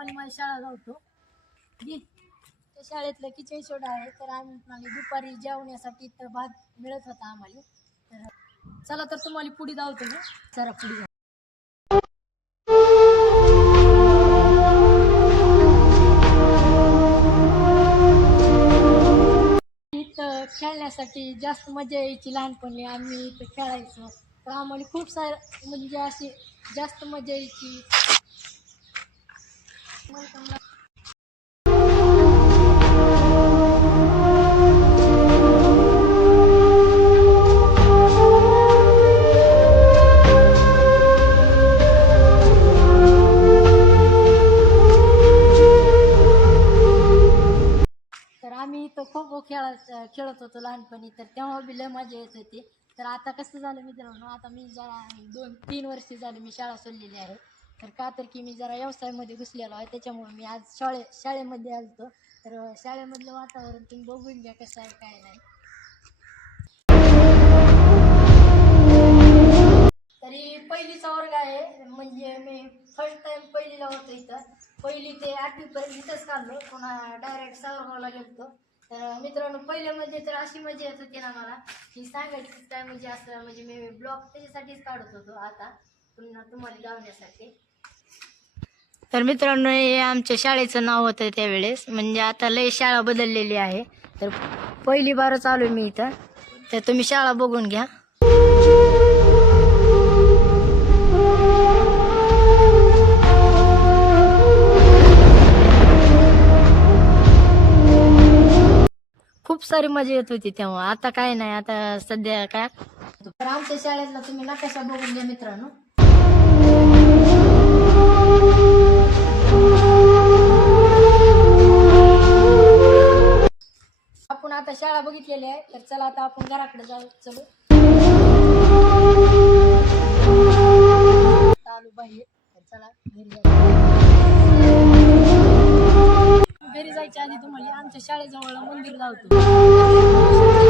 तुम्हाला माझी शाळा जावतो जी त्या शाळेतलं किचन सोडा आहे तर आम्ही मला दुपारी जेवण्यासाठी तर भात मिळत होता आम्हाला. तर चला तर तुम्हाला पुढे जावतो मी. चला पुढे जाऊ इथं खेळण्यासाठी जास्त मजा यायची लहानपणी. आम्ही इथं खेळायचो. तर आम्हाला खूप सार म्हणजे अशी जास्त मजा यायची. तर आम्ही इथं खो खो खेळत खेळत होतो लहानपणी तर तेव्हा बी लय मजा येत होती. तर आता कसं झालं मित्रांनो आता मी जरा दोन तीन वर्ष झाली मी शाळा सोडलेली आहे. तर का तर की मी जरा व्यवसायामध्ये घुसलेलो आहे त्याच्यामुळे मी आज शाळे शाळेमध्ये आलतो. तर शाळेमधलं वातावरण तुम्ही बघून घ्या कसं आहे काय नाही. तरी पहिलीचा वर्ग आहे म्हणजे मी फर्स्ट टाइम पहिलीला होतो इथं. पहिली ते आठवीपर्यंत इथंच काढलो पुन्हा डायरेक्ट सावरगावला गेलो तर मित्रांनो पहिल्यामध्ये तर अशी मजा येत होती ना मला की सांगायची काय म्हणजे असं म्हणजे मी ब्लॉग त्याच्यासाठीच काढत होतो आता पुन्हा तुम्हाला लावण्यासाठी तर मित्रांनो हे आमच्या शाळेचं नाव होतं त्यावेळेस. म्हणजे आता लय शाळा बदललेली आहे. तर पहिली बार चालू मी इथं. तर तुम्ही शाळा बघून घ्या. खूप सारी मजा येत होती तेव्हा. आता काय नाही आता सध्या काय? तर आमच्या शाळेतला तुम्ही नकाशा बघून घ्या मित्रांनो. शाळा बघितलेली आहे. तर चला आता आपण घराकडे जाऊ चलो. चालू बाहेर. तर चला घरी जाऊ. घरी जायच्या आधी तुम्हाला आमच्या शाळेजवळ मंदिर जावतो